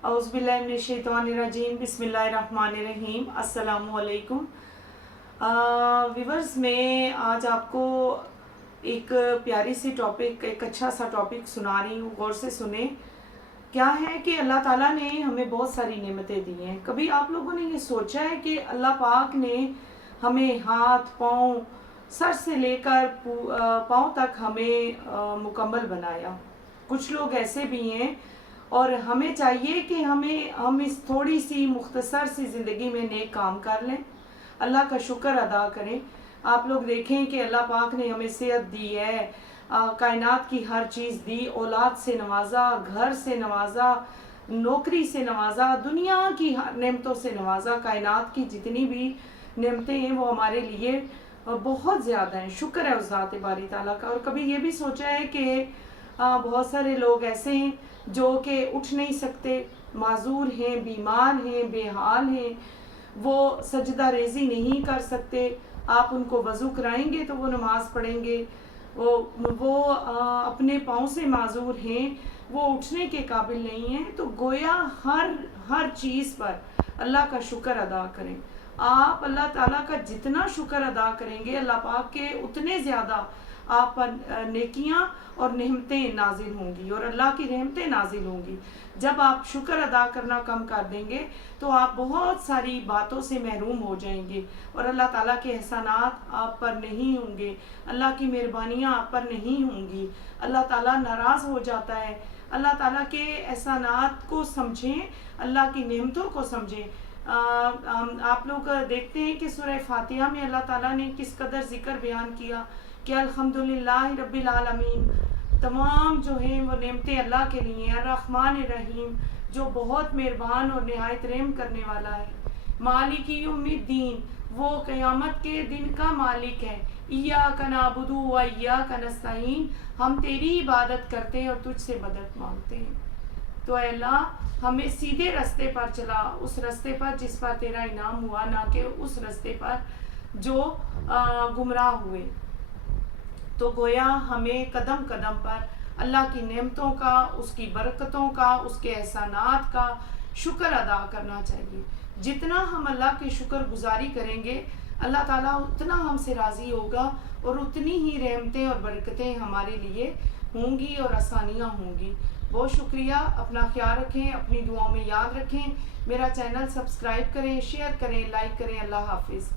औज़ुबिल्लाहिमिनश्शैतानिर्रजीम बिस्मिल्लाहिर्रहमानिर्रहीम अस्सलामु अलैकुम। व्यूवर्स, मैं आज आपको एक प्यारी सी टॉपिक, एक अच्छा सा टॉपिक सुना रही हूँ। गौर से सुने। क्या है कि अल्लाह ताला ने हमें बहुत सारी नेमतें दी हैं। कभी आप लोगों ने ये सोचा है कि अल्लाह पाक ने हमें हाथ पाँव, सर से लेकर पाँव तक हमें मुकम्मल बनाया। कुछ लोग ऐसे भी हैं और हमें चाहिए कि हम इस थोड़ी सी मुख्तसर सी ज़िंदगी में नेक काम कर लें, अल्लाह का शुक्र अदा करें। आप लोग देखें कि अल्लाह पाक ने हमें सेहत दी है, कायनात की हर चीज़ दी, औलाद से नवाजा, घर से नवाजा, नौकरी से नवाजा, दुनिया की हर नेमतों से नवाजा। कायनात की जितनी भी नेमतें हैं वो हमारे लिए बहुत ज़्यादा हैं। शुक्र है उस ज़ात बारी ताला का। और कभी ये भी सोचा है कि बहुत सारे लोग ऐसे हैं जो कि उठ नहीं सकते, माजूर हैं, बीमार हैं, बेहाल हैं, वो सजदा रेज़ी नहीं कर सकते। आप उनको वज़ू कराएंगे तो वो नमाज़ पढ़ेंगे। वो अपने पाँव से माजूर हैं, वो उठने के काबिल नहीं हैं। तो गोया हर चीज़ पर अल्लाह का शुक्र अदा करें। आप अल्लाह ताला का जितना शुक्र अदा करेंगे, अल्लाह पाक के उतने ज़्यादा आप पर नेकियां और नेमतें नाजिल होंगी और अल्लाह की रहमतें नाजिल होंगी। जब आप शुक्र अदा करना कम कर देंगे तो आप बहुत सारी बातों से महरूम हो जाएंगे और अल्लाह ताला के एहसानात आप पर नहीं होंगे, अल्लाह की मेहरबानियाँ आप पर नहीं होंगी। अल्लाह ताला नाराज़ हो जाता है। अल्लाह ताला के एहसानात को समझें, अल्लाह की नेमतों को समझें। आप लोग देखते हैं कि सूरह फातिहा में अल्लाह ताला ने किस कदर ज़िक्र बयान किया कि अल्हम्दुलिल्लाह रब्बिल आलमीन, तमाम जो हैं वो नेमतें अल्लाह के लिए हैं। अर्रहमान रहीम, जो बहुत मेहरबान और नहायत रहम करने वाला है। मालिक यौमिद्दीन, वो क़यामत के दिन का मालिक है। इय्याका नअबुदु व इय्याका नस्तईन, हम तेरी इबादत करते हैं और तुझसे मदद मांगते हैं। तो अल्लाह हमें सीधे रास्ते पर चला, उस रास्ते पर जिस पर तेरा इनाम हुआ, ना कि उस रास्ते पर जो गुमराह हुए। तो गोया हमें कदम कदम पर अल्लाह की नेमतों का, उसकी बरकतों का, उसके एहसानात का शुक्र अदा करना चाहिए। जितना हम अल्लाह की शुक्र गुजारी करेंगे, अल्लाह ताला उतना हमसे राज़ी होगा और उतनी ही रहमतें और बरकतें हमारे लिए होंगी और आसानियाँ होंगी। बहुत शुक्रिया। अपना ख्याल रखें, अपनी दुआओं में याद रखें। मेरा चैनल सब्सक्राइब करें, शेयर करें, लाइक करें। अल्लाह हाफिज़।